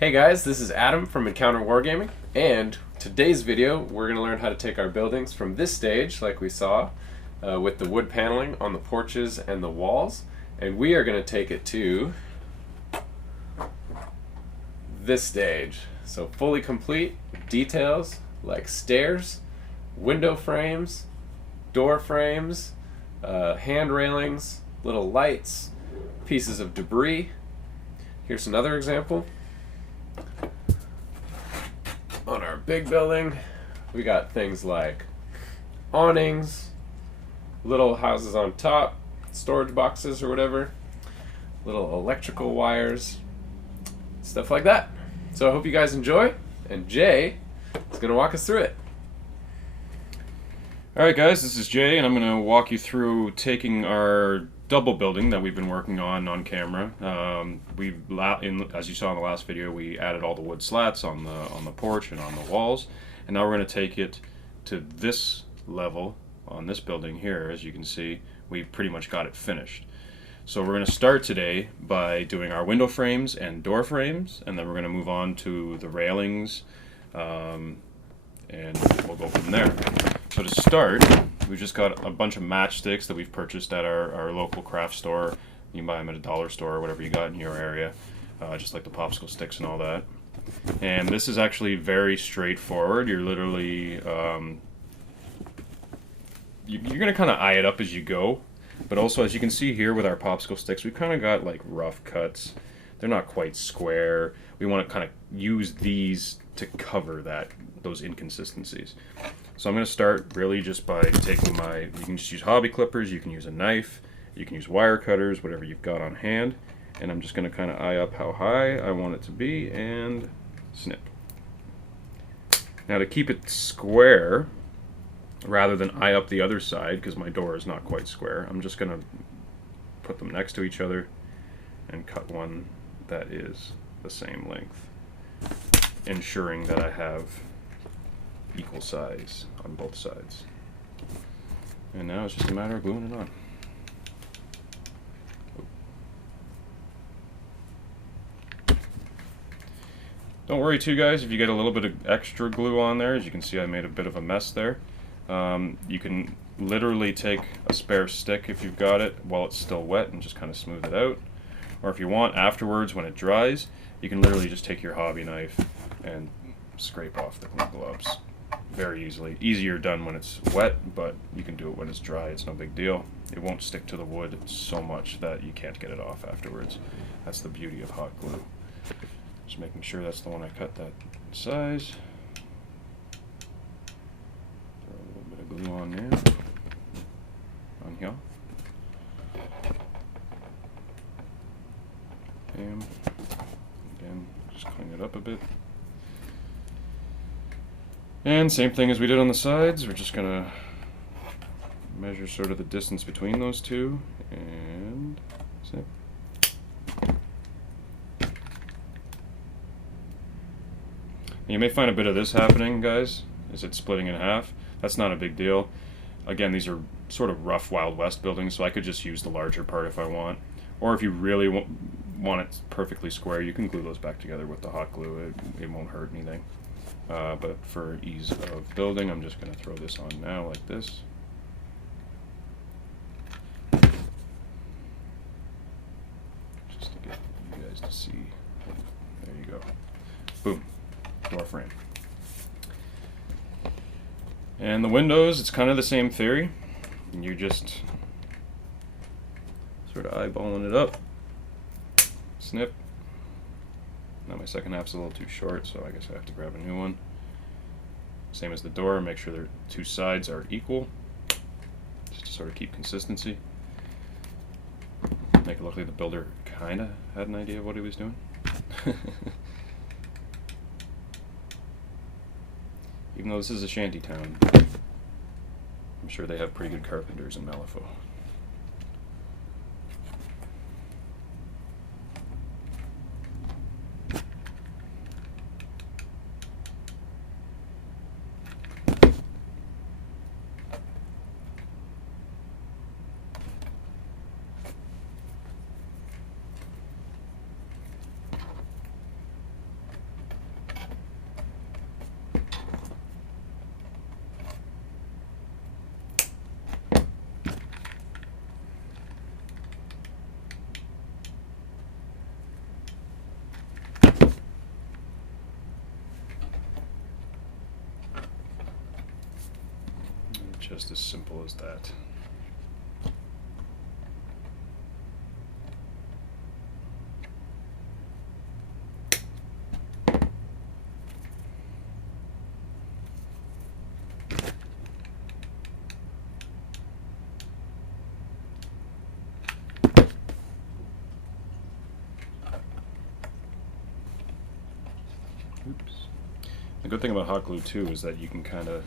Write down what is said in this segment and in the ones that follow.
Hey guys, this is Adam from Encounter Wargaming, and today's video we're going to learn how to take our buildings from this stage, like we saw, with the wood paneling on the porches and the walls, and we are going to take it to this stage. So fully complete, details like stairs, window frames, door frames, hand railings, little lights, pieces of debris. Here's another example. On our big building, we got things like awnings, little houses on top, storage boxes or whatever, little electrical wires, stuff like that. So I hope you guys enjoy, and Jay is going to walk us through it. Alright guys, this is Jay, and I'm going to walk you through taking our double building that we've been working on camera. As you saw in the last video, we added all the wood slats on the porch and on the walls, and now we're going to take it to this level on this building here. As you can see, we pretty much got it finished. So we're going to start today by doing our window frames and door frames, and then we're going to move on to the railings, and we'll go from there. So to start, we've just got a bunch of matchsticks that we've purchased at our local craft store. You can buy them at a dollar store or whatever you got in your area, just like the popsicle sticks and all that. And this is actually very straightforward. You're literally, you're going to kind of eye it up as you go. But also, as you can see here with our popsicle sticks, we've kind of got like rough cuts. They're not quite square. We want to kind of use these to cover those inconsistencies. So I'm going to start really just by taking you can just use hobby clippers, you can use a knife, you can use wire cutters, whatever you've got on hand, and I'm just going to kind of eye up how high I want it to be and snip. Now to keep it square, rather than eye up the other side, because my door is not quite square, I'm just going to put them next to each other and cut one that is the same length, ensuring that I have equal size on both sides. And now it's just a matter of gluing it on. Don't worry too guys if you get a little bit of extra glue on there. As you can see, I made a bit of a mess there. You can literally take a spare stick if you've got it while it's still wet and just kind of smooth it out. Or if you want, afterwards when it dries, you can literally just take your hobby knife and scrape off the glue globs very easily. Easier done when it's wet, but you can do it when it's dry. It's no big deal. It won't stick to the wood so much that you can't get it off afterwards. That's the beauty of hot glue. Just making sure that's the one I cut that size. Throw a little bit of glue on there, on here. Bam. Again, just clean it up a bit. And same thing as we did on the sides, we're just going to measure sort of the distance between those two, and snip. You may find a bit of this happening, guys, is it splitting in half. That's not a big deal. Again, these are sort of rough Wild West buildings, so I could just use the larger part if I want. Or if you really want it perfectly square, you can glue those back together with the hot glue. It won't hurt anything. But for ease of building, I'm just going to throw this on now like this. Just to get you guys to see. There you go. Boom. Door frame. And the windows, it's kind of the same theory. You're just sort of eyeballing it up. Snip. Now my second half's a little too short, so I guess I have to grab a new one. Same as the door, make sure the two sides are equal, just to sort of keep consistency. Make it look like the builder kind of had an idea of what he was doing. Even though this is a shanty town, I'm sure they have pretty good carpenters in Malifaux. Just as simple as that. Oops. The good thing about hot glue too is that you can kind of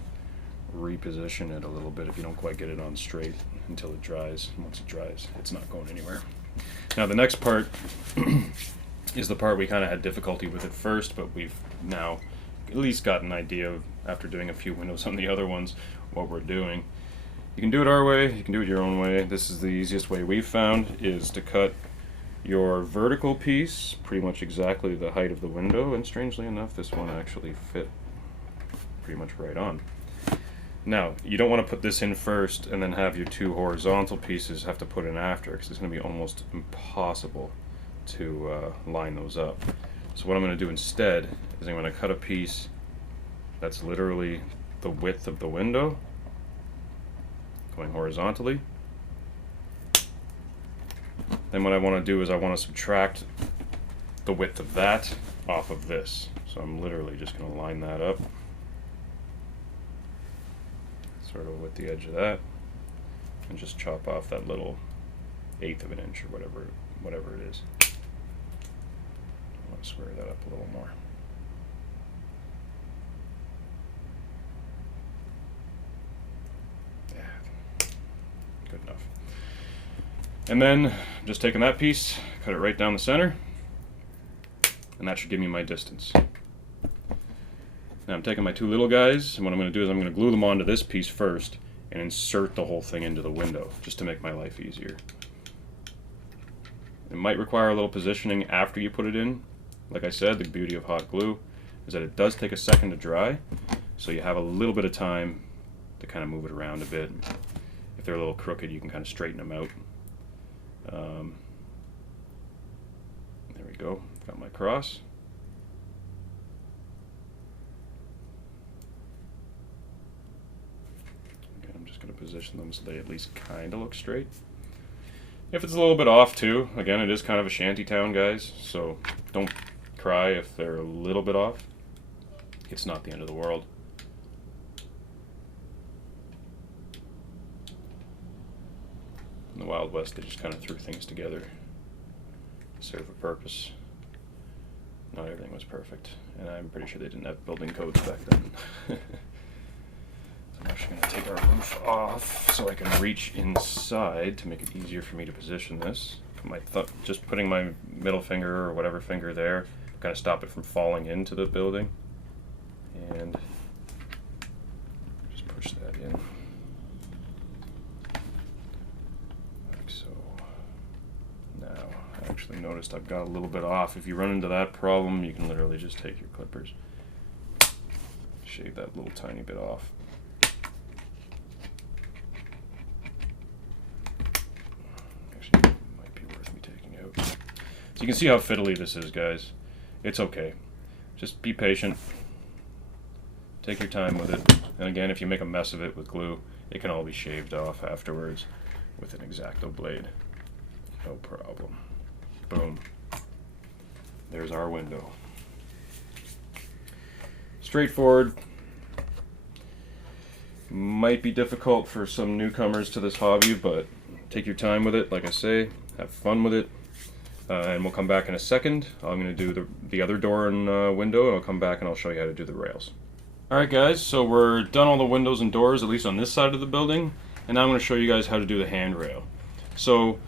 reposition it a little bit if you don't quite get it on straight until it dries. And once it dries, it's not going anywhere. Now the next part is the part we kind of had difficulty with at first, but we've now at least got an idea of, after doing a few windows on the other ones, what we're doing. You can do it our way, you can do it your own way. This is the easiest way we've found, is to cut your vertical piece pretty much exactly the height of the window, and strangely enough this one actually fit pretty much right on. Now you don't want to put this in first and then have your two horizontal pieces have to put in after, because it's going to be almost impossible to line those up. So what I'm going to do instead is I'm going to cut a piece that's literally the width of the window going horizontally. Then what I want to do is I want to subtract the width of that off of this. So I'm literally just going to line that up, sort of with the edge of that, and just chop off that little 1/8 of an inch or whatever it is. I want to square that up a little more. Yeah, good enough. And then I'm just taking that piece, cut it right down the center, and that should give me my distance. Now I'm taking my two little guys, and what I'm going to do is I'm going to glue them onto this piece first and insert the whole thing into the window, just to make my life easier. It might require a little positioning after you put it in. Like I said, the beauty of hot glue is that it does take a second to dry, so you have a little bit of time to kind of move it around a bit. If they're a little crooked, you can kind of straighten them out. There we go, got my cross. Okay, I'm just going to position them so they at least kind of look straight. If it's a little bit off too, again, it is kind of a shanty town, guys, so don't cry if they're a little bit off. It's not the end of the world. In the Wild West, they just kind of threw things together to serve a purpose. Not everything was perfect, and I'm pretty sure they didn't have building codes back then. So I'm actually going to take our roof off so I can reach inside to make it easier for me to position this. Just putting my middle finger or whatever finger there, kind of stop it from falling into the building, and just push that in. Actually noticed I've got a little bit off. If you run into that problem, you can literally just take your clippers, shave that little tiny bit off. Actually, it might be worth me taking out. So you can see how fiddly this is, guys. It's okay. Just be patient. Take your time with it. And again, if you make a mess of it with glue, it can all be shaved off afterwards with an X-Acto blade. No problem. Boom. There's our window. Straightforward. Might be difficult for some newcomers to this hobby, but take your time with it. Like I say, have fun with it. And we'll come back in a second. I'm going to do the other door and window, and I'll come back and I'll show you how to do the rails. Alright guys, so we're done all the windows and doors, at least on this side of the building. And now I'm going to show you guys how to do the handrail. So,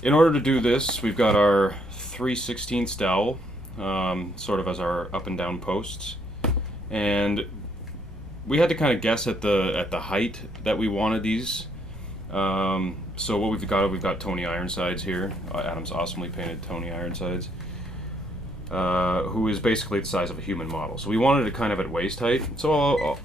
in order to do this, we've got our 3/16 dowel, sort of as our up and down posts, and we had to kind of guess at the height that we wanted these. So what we've got Tony Ironsides here, Adam's awesomely painted Tony Ironsides, who is basically the size of a human model. So we wanted it kind of at waist height. So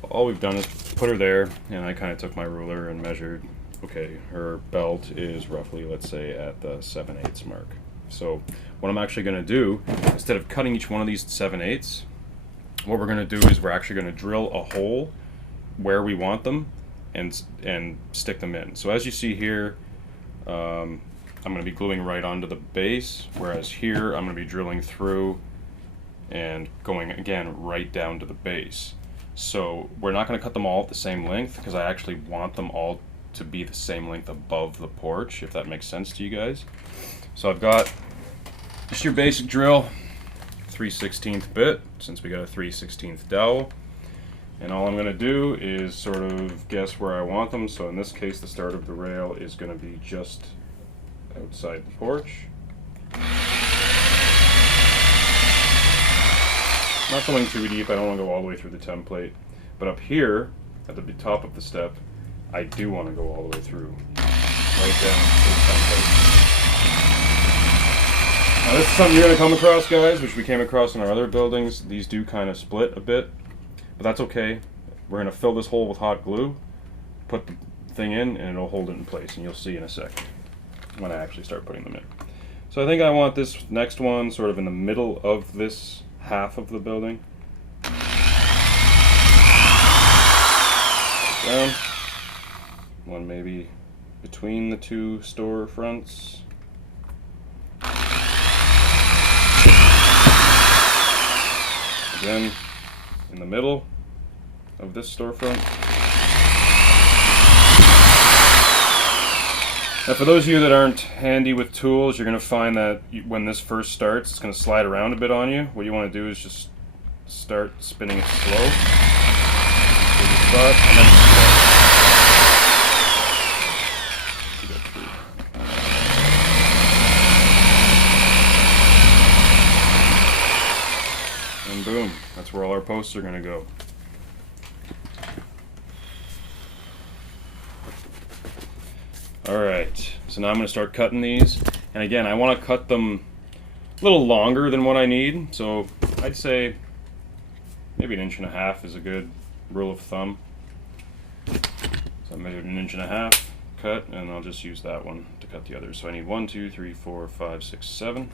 all we've done is put her there, and I kind of took my ruler and measured. Okay, her belt is roughly, let's say, at the 7/8 mark. So what I'm actually going to do, instead of cutting each one of these 7/8, what we're going to do is we're actually going to drill a hole where we want them, and stick them in. So as you see here, I'm going to be gluing right onto the base, whereas here I'm going to be drilling through and going again right down to the base. So we're not going to cut them all at the same length, because I actually want them all to be the same length above the porch, if that makes sense to you guys. So I've got just your basic drill, 3/16 bit, since we got a 3/16 dowel. And all I'm going to do is sort of guess where I want them. So in this case, the start of the rail is going to be just outside the porch. Not going too deep, I don't want to go all the way through the template. But up here, at the top of the step, I do want to go all the way through, right down to the template. Now this is something you're going to come across, guys, which we came across in our other buildings. These do kind of split a bit, but that's okay. We're going to fill this hole with hot glue, put the thing in, and it'll hold it in place, and you'll see in a second when I actually start putting them in. So I think I want this next one sort of in the middle of this half of the building. Down. One maybe between the two storefronts. Again, in the middle of this storefront. Now for those of you that aren't handy with tools, you're going to find that when this first starts, it's going to slide around a bit on you. What you want to do is just start spinning it slow. Spot, and then and boom, that's where all our posts are going to go. Alright, so now I'm going to start cutting these. And again, I want to cut them a little longer than what I need. So I'd say maybe 1.5 inches is a good rule of thumb. So I measured 1.5 inches cut, and I'll just use that one to cut the others. So I need 1, 2, 3, 4, 5, 6, 7.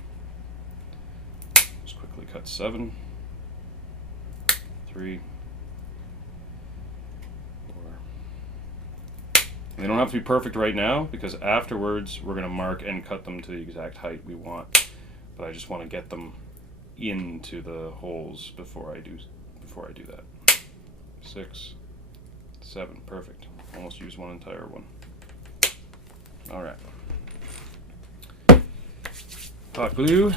Just quickly cut 7. 3, 4. They don't have to be perfect right now, because afterwards we're going to mark and cut them to the exact height we want. But I just want to get them into the holes before I do that. 6, 7, perfect. Almost use one entire one. All right. Hot glue.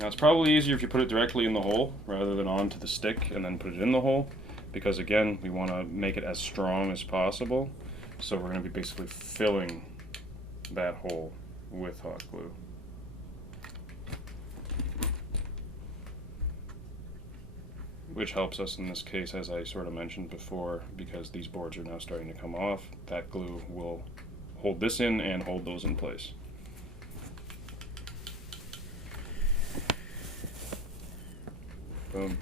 Now it's probably easier if you put it directly in the hole rather than onto the stick and then put it in the hole, because again, we want to make it as strong as possible. So we're going to be basically filling that hole with hot glue. Which helps us in this case, as I sort of mentioned before, because these boards are now starting to come off. That glue will hold this in and hold those in place. Boom.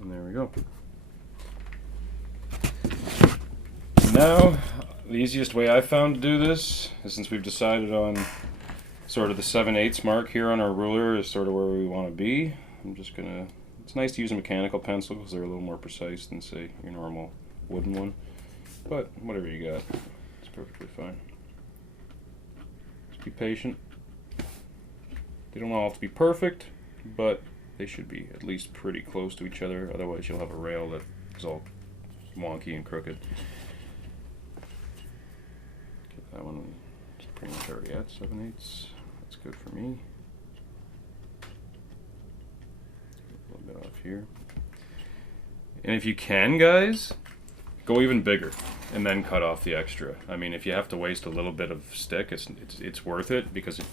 And there we go. Now, the easiest way I've found to do this is, since we've decided on sort of the 7/8 mark here on our ruler is sort of where we want to be, I'm just gonna, it's nice to use a mechanical pencil because they're a little more precise than, say, your normal wooden one. But whatever you got, it's perfectly fine. Just be patient. They don't all have to be perfect, but they should be at least pretty close to each other, otherwise you'll have a rail that is all wonky and crooked. Get that one, it's pretty much already at 7/8. That's good for me. A little bit off here. And if you can, guys, go even bigger and then cut off the extra. I mean, if you have to waste a little bit of stick, it's worth it, because if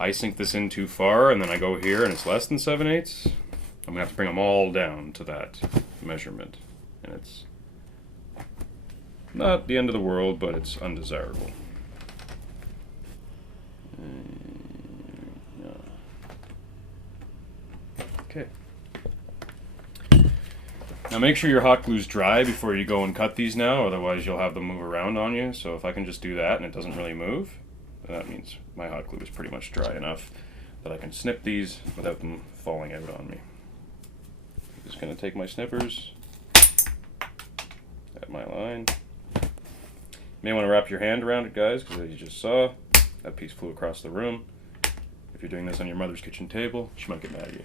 I sink this in too far and then I go here and it's less than 7/8, I'm gonna have to bring them all down to that measurement. and it's not the end of the world, but it's undesirable. Okay. Now make sure your hot glue's dry before you go and cut these now, otherwise you'll have them move around on you. So if I can just do that and it doesn't really move, then that means my hot glue is pretty much dry enough that I can snip these without them falling out on me. I'm just going to take my snippers at my line. You may want to wrap your hand around it, guys, because as you just saw, that piece flew across the room. If you're doing this on your mother's kitchen table, she might get mad at you.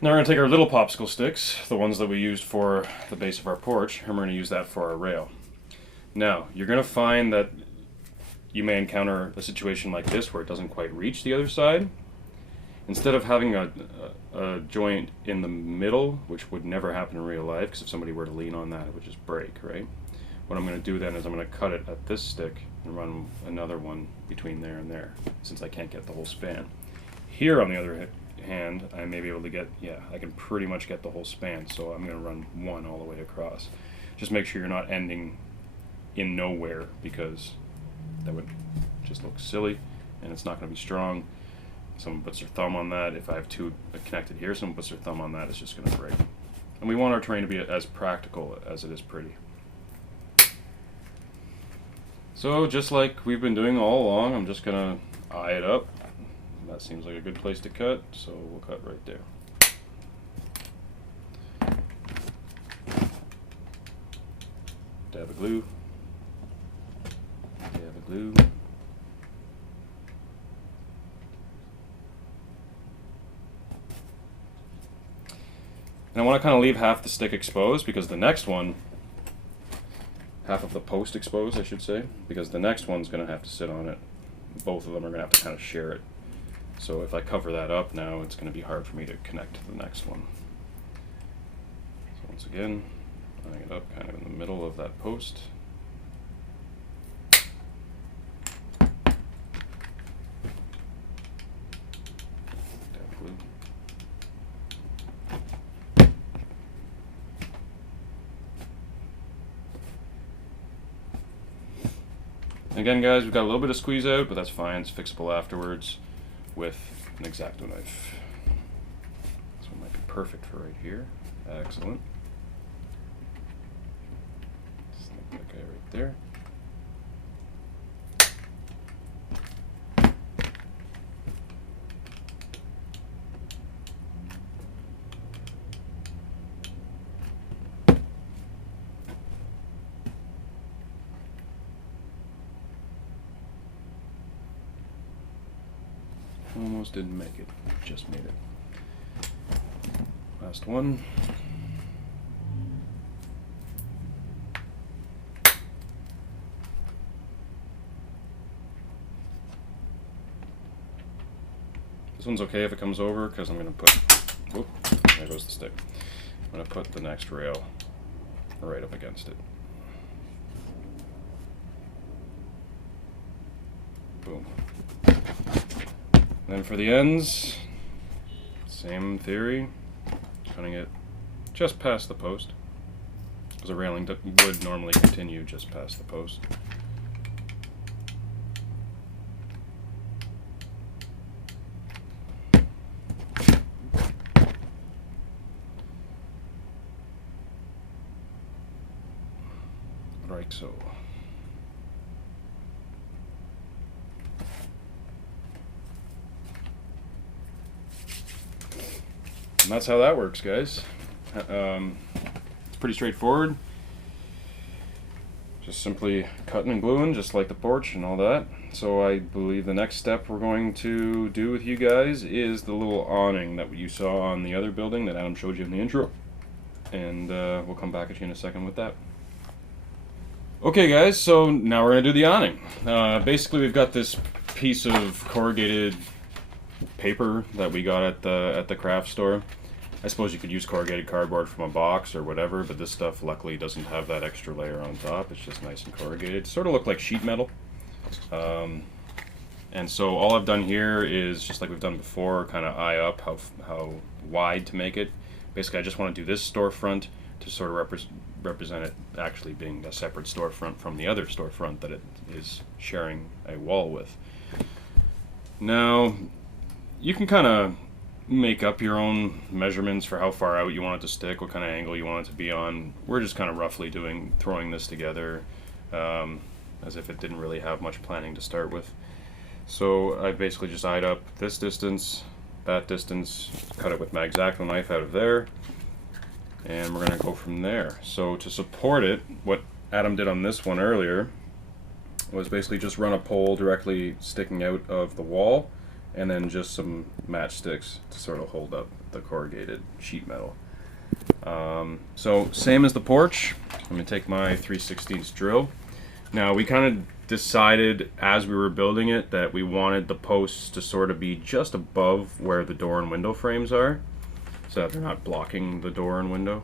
Now we're going to take our little popsicle sticks, the ones that we used for the base of our porch, and we're going to use that for our rail. Now, you're going to find that you may encounter a situation like this where it doesn't quite reach the other side. Instead of having a joint in the middle, which would never happen in real life, because if somebody were to lean on that, it would just break, right? What I'm going to do then is I'm going to cut it at this stick and run another one between there and there, since I can't get the whole span. Here, on the other hand, I may be able to get, yeah, I can pretty much get the whole span, so I'm going to run one all the way across. Just make sure you're not ending in nowhere, because that would just look silly and it's not going to be strong. Someone puts their thumb on that. If I have two connected here, someone puts their thumb on that, it's just going to break. And we want our terrain to be as practical as it is pretty. So just like we've been doing all along, I'm just going to eye it up. That seems like a good place to cut, so we'll cut right there. Dab of glue. Dab of glue. And I want to kind of leave half the stick exposed, because the next one, half of the post exposed I should say, because the next one's going to have to sit on it. Both of them are going to have to kind of share it. So if I cover that up now, it's going to be hard for me to connect to the next one. So once again, laying it up kind of in the middle of that post. Dab glue. Again, guys, we've got a little bit of squeeze out, but that's fine. It's fixable afterwards with an X-Acto knife. This one might be perfect for right here. Excellent. Snip that guy right there. Almost didn't make it, just made it. Last one. This one's okay if it comes over, because I'm going to put, whoop, there goes the stick. I'm going to put the next rail right up against it. Boom. Then for the ends, same theory, cutting it just past the post, because a railing would normally continue just past the post. Like so. And that's how that works, guys. It's pretty straightforward. Just simply cutting and gluing, just like the porch and all that. So I believe the next step we're going to do with you guys is the little awning that you saw on the other building that Adam showed you in the intro. And we'll come back at you in a second with that. Okay, guys, so now we're going to do the awning. Basically, we've got this piece of corrugated paper that we got at the craft store. I suppose you could use corrugated cardboard from a box or whatever, but this stuff luckily doesn't have that extra layer on top. It's just nice and corrugated. Sort of look like sheet metal. And so all I've done here is, just like we've done before, kind of eye up how wide to make it. Basically, I just want to do this storefront to sort of represent it actually being a separate storefront from the other storefront that it is sharing a wall with. Now, you can kind of make up your own measurements for how far out you want it to stick, what kind of angle you want it to be on. We're just kind of roughly throwing this together as if it didn't really have much planning to start with. So I basically just eyed up this distance, that distance, cut it with my X-Acto knife out of there, and we're going to go from there. So to support it, what Adam did on this one earlier was basically just run a pole directly sticking out of the wall, and then just some matchsticks to sort of hold up the corrugated sheet metal. So same as the porch, I'm going to take my 3/16 drill. Now we kind of decided as we were building it that we wanted the posts to sort of be just above where the door and window frames are, so that they're not blocking the door and window.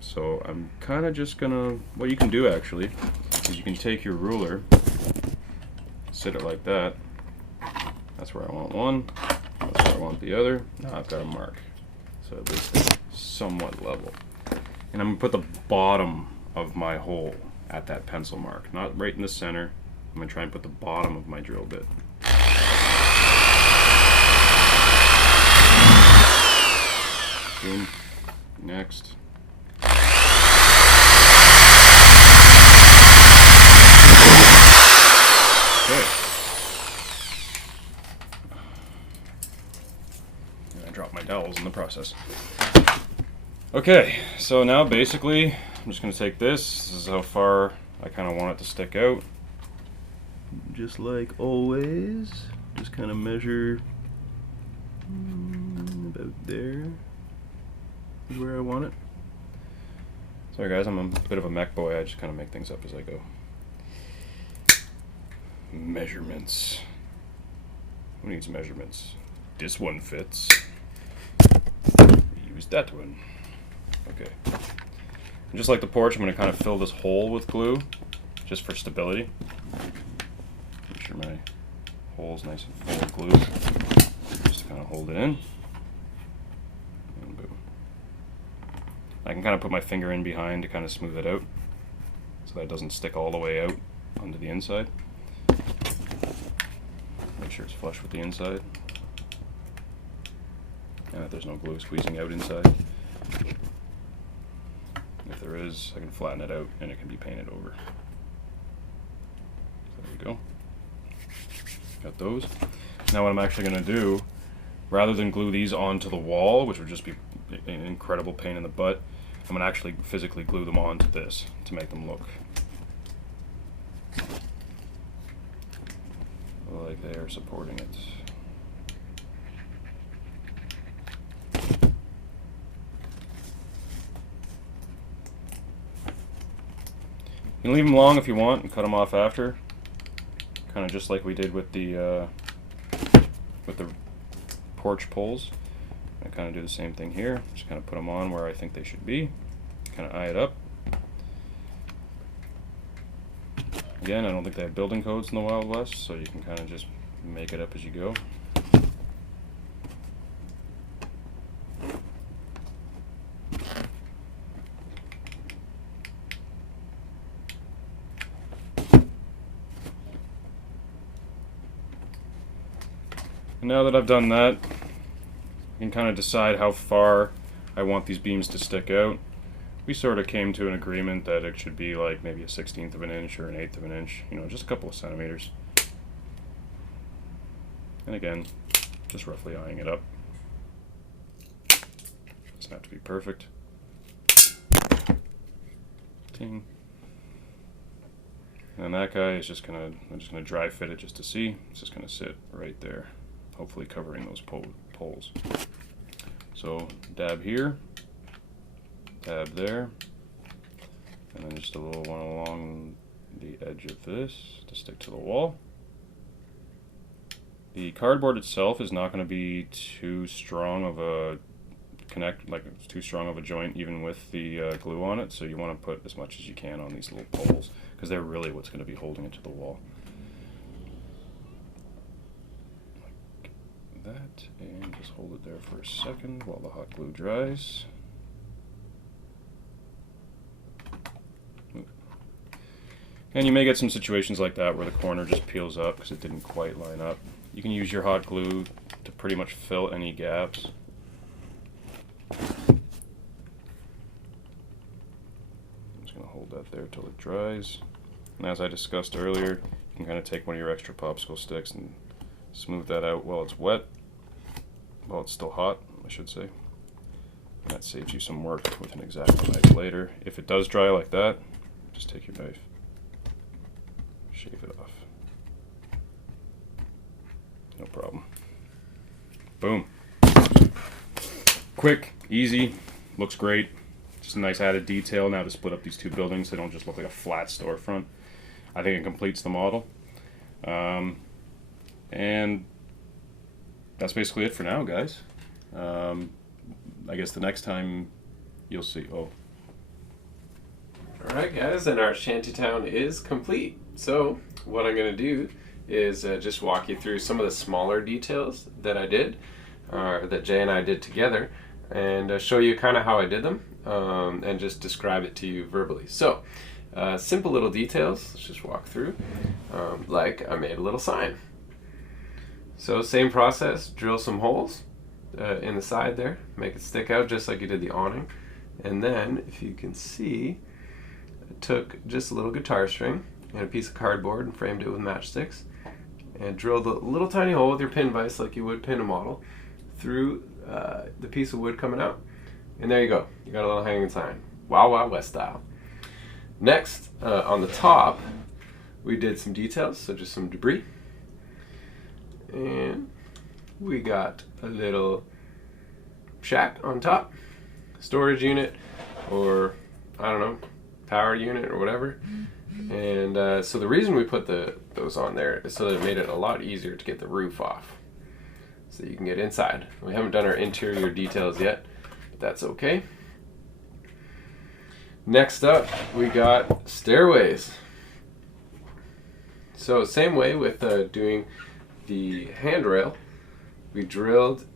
So I'm kind of just gonna, what you can do actually is you can take your ruler, sit it like that. That's where I want one, that's where I want the other. Now I've got a mark, so at least it's somewhat level. And I'm gonna put the bottom of my hole at that pencil mark, not right in the center. I'm going to try and put the bottom of my drill bit. Boom. Next. Okay. And I dropped my dowels in the process. Okay, so now basically I'm just going to take this. This is how far I kind of want it to stick out. Just like always, just kind of measure about there is where I want it. Sorry guys, I'm a bit of a mech boy. I just kind of make things up as I go. Measurements. Who needs measurements? This one fits. Use that one. Okay. And just like the porch, I'm going to kind of fill this hole with glue, just for stability. Make sure my hole's nice and full of glue, just to kind of hold it in. And boom. I can kind of put my finger in behind to kind of smooth it out, so that it doesn't stick all the way out onto the inside. Make sure it's flush with the inside, and that there's no glue squeezing out inside. If there is, I can flatten it out and it can be painted over. So there we go. Got those. Now what I'm actually going to do, rather than glue these onto the wall, which would just be an incredible pain in the butt, I'm going to actually physically glue them onto this to make them look like they are supporting it. You can leave them long if you want and cut them off after, kind of just like we did with the porch poles. I kind of do the same thing here. Just kind of put them on where I think they should be. Kind of eye it up. Again, I don't think they have building codes in the Wild West, so you can kind of just make it up as you go. And now that I've done that, I can kind of decide how far I want these beams to stick out. We sort of came to an agreement that it should be like maybe a 1/16 of an inch or an 1/8 of an inch, you know, just a couple of centimeters. And again, just roughly eyeing it up. Doesn't have to be perfect. Ting. And that guy is just gonna, I'm just gonna dry fit it just to see. It's just gonna sit right there, hopefully covering those poles. So dab here, dab there, and then just a little one along the edge of this to stick to the wall. The cardboard itself is not going to be too strong of a connect, like it's too strong of a joint even with the glue on it, so you want to put as much as you can on these little poles because they're really what's going to be holding it to the wall. Like that, and just hold it there for a second while the hot glue dries. And you may get some situations like that where the corner just peels up because it didn't quite line up. You can use your hot glue to pretty much fill any gaps. I'm just going to hold that there till it dries. And as I discussed earlier, you can kind of take one of your extra popsicle sticks and smooth that out while it's wet. While it's still hot, I should say. And that saves you some work with an X-Acto knife later. If it does dry like that, just take your knife, shave it off. No problem. Boom. Quick, easy, looks great. Just a nice added detail now to split up these two buildings. They don't just look like a flat storefront. I think it completes the model. And that's basically it for now, guys. I guess the next time you'll see. Oh. Alright guys, and our shantytown is complete. So what I'm going to do is just walk you through some of the smaller details that I did, that Jay and I did together, and show you kind of how I did them, and just describe it to you verbally. So, simple little details, let's just walk through, like I made a little sign. So same process, drill some holes in the side there, make it stick out just like you did the awning, and then if you can see, I took just a little guitar string and a piece of cardboard and framed it with matchsticks and drilled a little tiny hole with your pin vise like you would pin a model through the piece of wood coming out, and there you go, you got a little hanging sign, Wild Wild West style. Next, on the top we did some details, so just some debris, and we got a little shack on top, storage unit, or I don't know, power unit or whatever. And so the reason we put those on there is so that it made it a lot easier to get the roof off, so you can get inside. We haven't done our interior details yet, but that's okay. Next up, we got stairways. So same way with doing the handrail, we drilled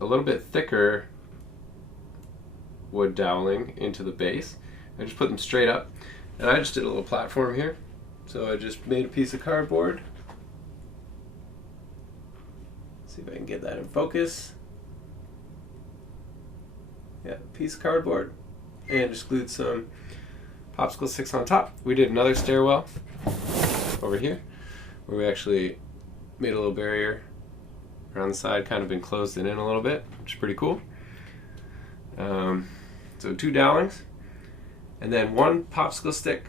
a little bit thicker wood doweling into the base. I just put them straight up, and I just did a little platform here. So I just made a piece of cardboard. See if I can get that in focus. Yeah, a piece of cardboard, and just glued some popsicle sticks on top. We did another stairwell over here, where we actually made a little barrier around the side, kind of enclosed it in a little bit, which is pretty cool. So 2 dowlings, and then 1 popsicle stick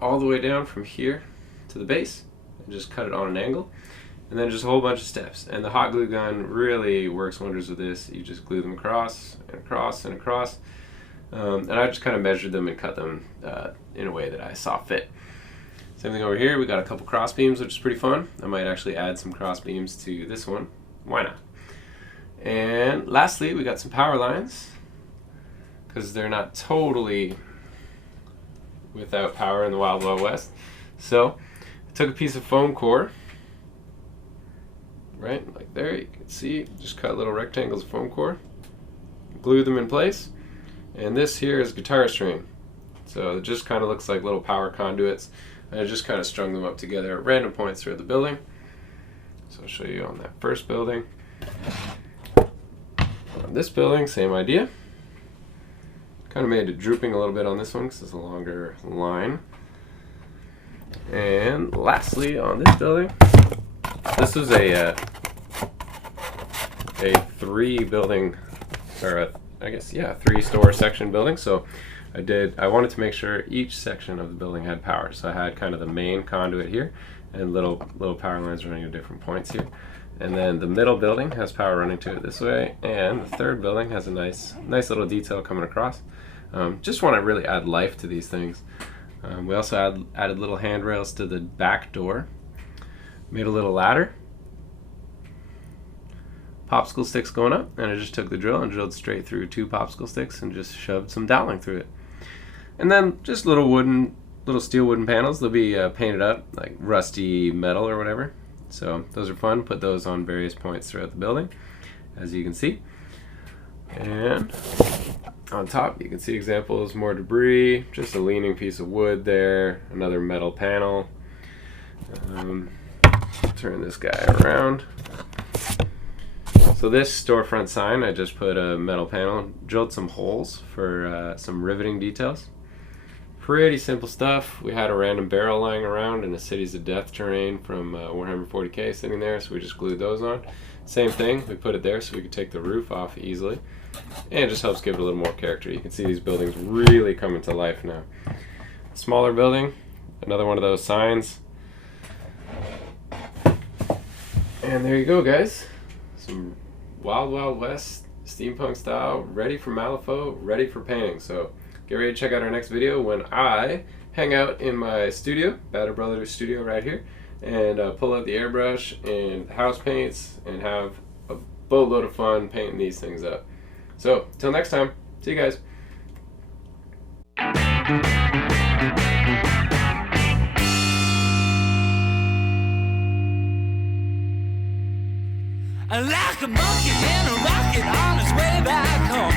all the way down from here to the base, and just cut it on an angle, and then just a whole bunch of steps. And the hot glue gun really works wonders with this. You just glue them across and across and across, and I just kind of measured them and cut them in a way that I saw fit. Same thing over here, we got a couple cross beams, which is pretty fun. I might actually add some cross beams to this one. Why not? And lastly, we got some power lines, because they're not totally without power in the Wild Wild West. So I took a piece of foam core, right, like there, you can see, just cut little rectangles of foam core, glue them in place, and this here is guitar string. So it just kind of looks like little power conduits. I just kind of strung them up together at random points throughout the building. So I'll show you on that first building. On this building, same idea. Kind of made it drooping a little bit on this one because it's a longer line. And lastly, on this building, this was a 3 building, or I guess, yeah, 3 store section building. So I wanted to make sure each section of the building had power. So I had kind of the main conduit here and little power lines running at different points here. And then the middle building has power running to it this way, and the third building has a nice little detail coming across. Just want to really add life to these things. We also added little handrails to the back door. Made a little ladder. popsicle sticks going up, and I just took the drill and drilled straight through 2 popsicle sticks and just shoved some doweling through it. And then just little steel wooden panels. They'll be painted up like rusty metal or whatever. So those are fun. Put those on various points throughout the building, as you can see. And on top, you can see examples, more debris, just a leaning piece of wood there, another metal panel. Turn this guy around. So this storefront sign, I just put a metal panel, drilled some holes for some riveting details. Pretty simple stuff. We had a random barrel lying around in a Cities of Death terrain from Warhammer 40k sitting there, so we just glued those on. Same thing, we put it there so we could take the roof off easily. And it just helps give it a little more character. You can see these buildings really coming to life now. Smaller building, another one of those signs. And there you go, guys. Some Wild Wild West steampunk style, ready for Malifaux, ready for painting. So get ready to check out our next video when I hang out in my studio, Batter Brothers studio right here, and pull out the airbrush and house paints and have a boatload of fun painting these things up. So, till next time, see you guys. Like a monkey in a rocket on his way back home.